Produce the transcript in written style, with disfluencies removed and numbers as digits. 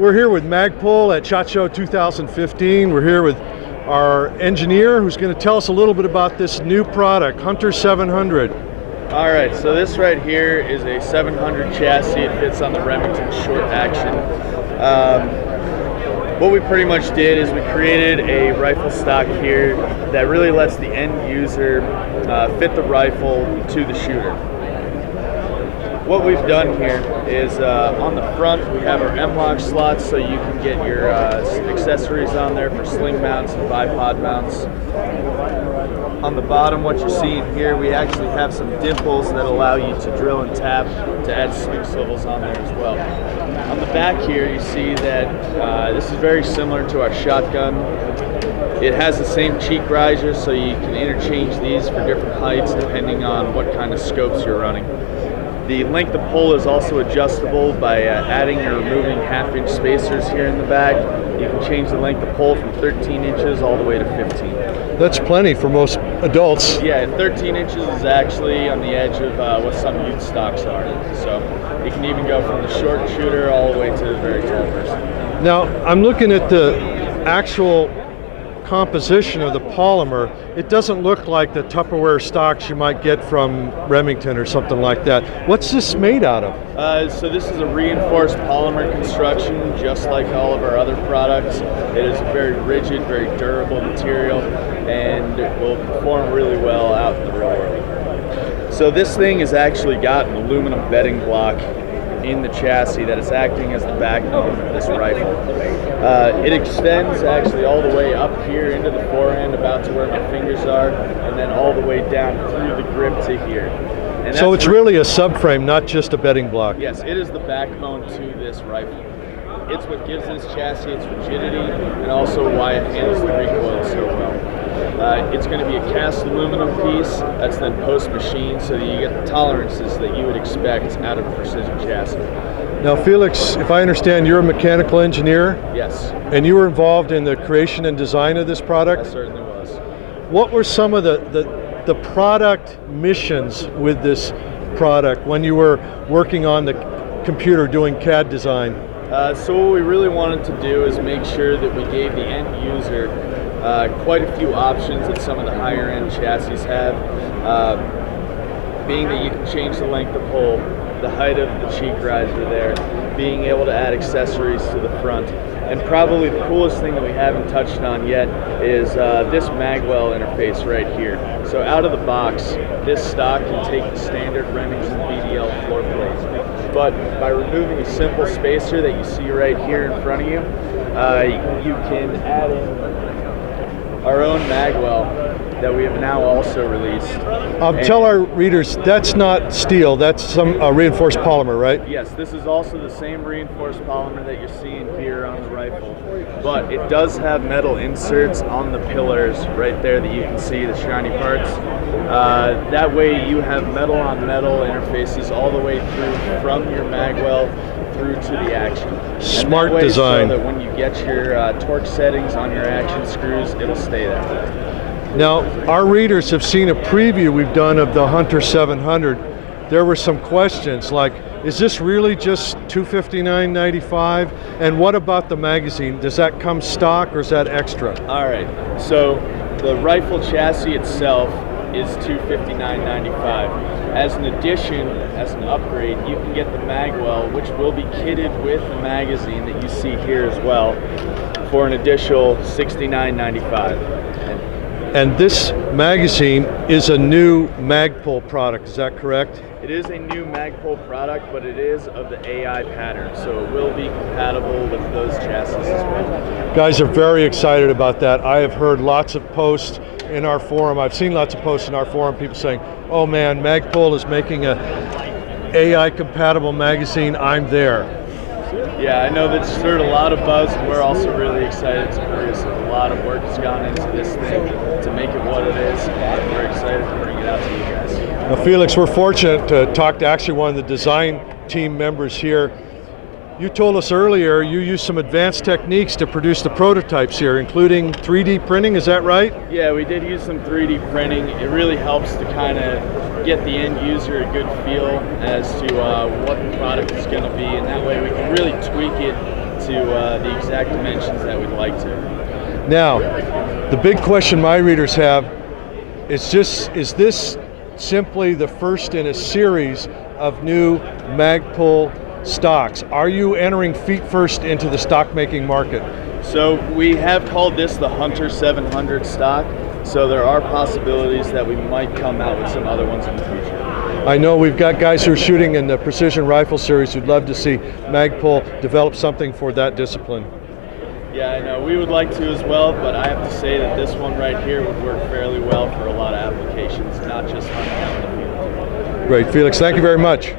We're here with Magpul at SHOT Show 2015. We're here with our engineer who's going to tell us a little bit about this new product, Hunter 700. All right, so this right here is a 700 chassis. It fits on the Remington short action. What we pretty much did is we created a rifle stock here that really lets the end user fit the rifle to the shooter. What we've done here is on the front we have our M-lock slots, so you can get your accessories on there for sling mounts and bipod mounts. On the bottom, what you're seeing here, we actually have some dimples that allow you to drill and tap to add swing swivels on there as well. On the back here, you see that this is very similar to our shotgun. It has the same cheek riser, so you can interchange these for different heights depending on what kind of scopes you're running. The length of pull is also adjustable by adding or removing half-inch spacers here in the back. You can change the length of pull from 13 inches all the way to 15. That's plenty for most adults. Yeah, 13 inches is actually on the edge of what some youth stocks are. So you can even go from the short shooter all the way to the very tall person. Now, I'm looking at the actual composition of the polymer. It doesn't look like the Tupperware stocks you might get from Remington or something like that. What's this made out of? So this is a reinforced polymer construction, just like all of our other products. It is a very rigid, very durable material, and it will perform really well out in the real world. So this thing has actually got an aluminum bedding block in the chassis that is acting as the backbone of this rifle. It extends actually all the way up here into the forehand, about to where my fingers are, and then all the way down through the grip to here. And so it's really a subframe, not just a bedding block. Yes, it is the backbone to this rifle. It's what gives this chassis its rigidity, and also why it handles the recoil so well. It's going to be a cast aluminum piece that's then post-machined, so that you get the tolerances that you would expect out of a precision chassis. Now, Felix, if I understand, you're a mechanical engineer? Yes. And you were involved in the creation and design of this product? I certainly was. What were some of the product missions with this product when you were working on the computer doing CAD design? So what we really wanted to do is make sure that we gave the end user quite a few options that some of the higher end chassis have, being that you can change the length of pull, the height of the cheek riser there, being able to add accessories to the front. And probably the coolest thing that we haven't touched on yet is this Magwell interface right here. So out of the box, this stock can take the standard Remington BDL floor plate. But by removing a simple spacer that you see right here in front of you, you can add in our own Magwell that we have now also released. Tell our readers, that's not steel, that's some reinforced polymer, right? Yes, this is also the same reinforced polymer that you're seeing here on the rifle, but it does have metal inserts on the pillars right there that you can see, the shiny parts. That way you have metal on metal interfaces all the way through from your Magwell through to the action. Smart design. So that when you get your torque settings on your action screws, it'll stay there. Now, our readers have seen a preview we've done of the Hunter 700. There were some questions like, is this really just $259.95? And what about the magazine? Does that come stock or is that extra? All right, so the rifle chassis itself is $259.95. As an addition, as an upgrade, you can get the Magwell, which will be kitted with the magazine that you see here as well, for an additional $69.95. And this magazine is a new Magpul product, is that correct? It is a new Magpul product, but it is of the AI pattern, so it will be compatible with those chassis as well. Guys are very excited about that. I have heard lots of posts in our forum. I've seen lots of posts in our forum, people saying, oh man, Magpul is making a AI compatible magazine, I'm there. Yeah, I know that's stirred a lot of buzz, and we're also really excited to produce it. A lot of work has gone into this thing to make it what it is, and we're excited to bring it out to you guys. Now, Felix, we're fortunate to talk to actually one of the design team members here. You told us earlier you used some advanced techniques to produce the prototypes here, including 3D printing, is that right? Yeah, we did use some 3D printing. It really helps to kind of get the end user a good feel as to what the product is going to be, and that way we can really tweak it to the exact dimensions that we'd like to. Now, the big question my readers have is this simply the first in a series of new Magpul stocks? Are you entering feet first into the stock making market? So we have called this the Hunter 700 stock, so there are possibilities that we might come out with some other ones in the future. I know we've got guys who are shooting in the precision rifle series who'd love to see Magpul develop something for that discipline. Yeah, I know. We would like to as well, but I have to say that this one right here would work fairly well for a lot of applications, not just hunting out in the field. Great, Felix, thank you very much.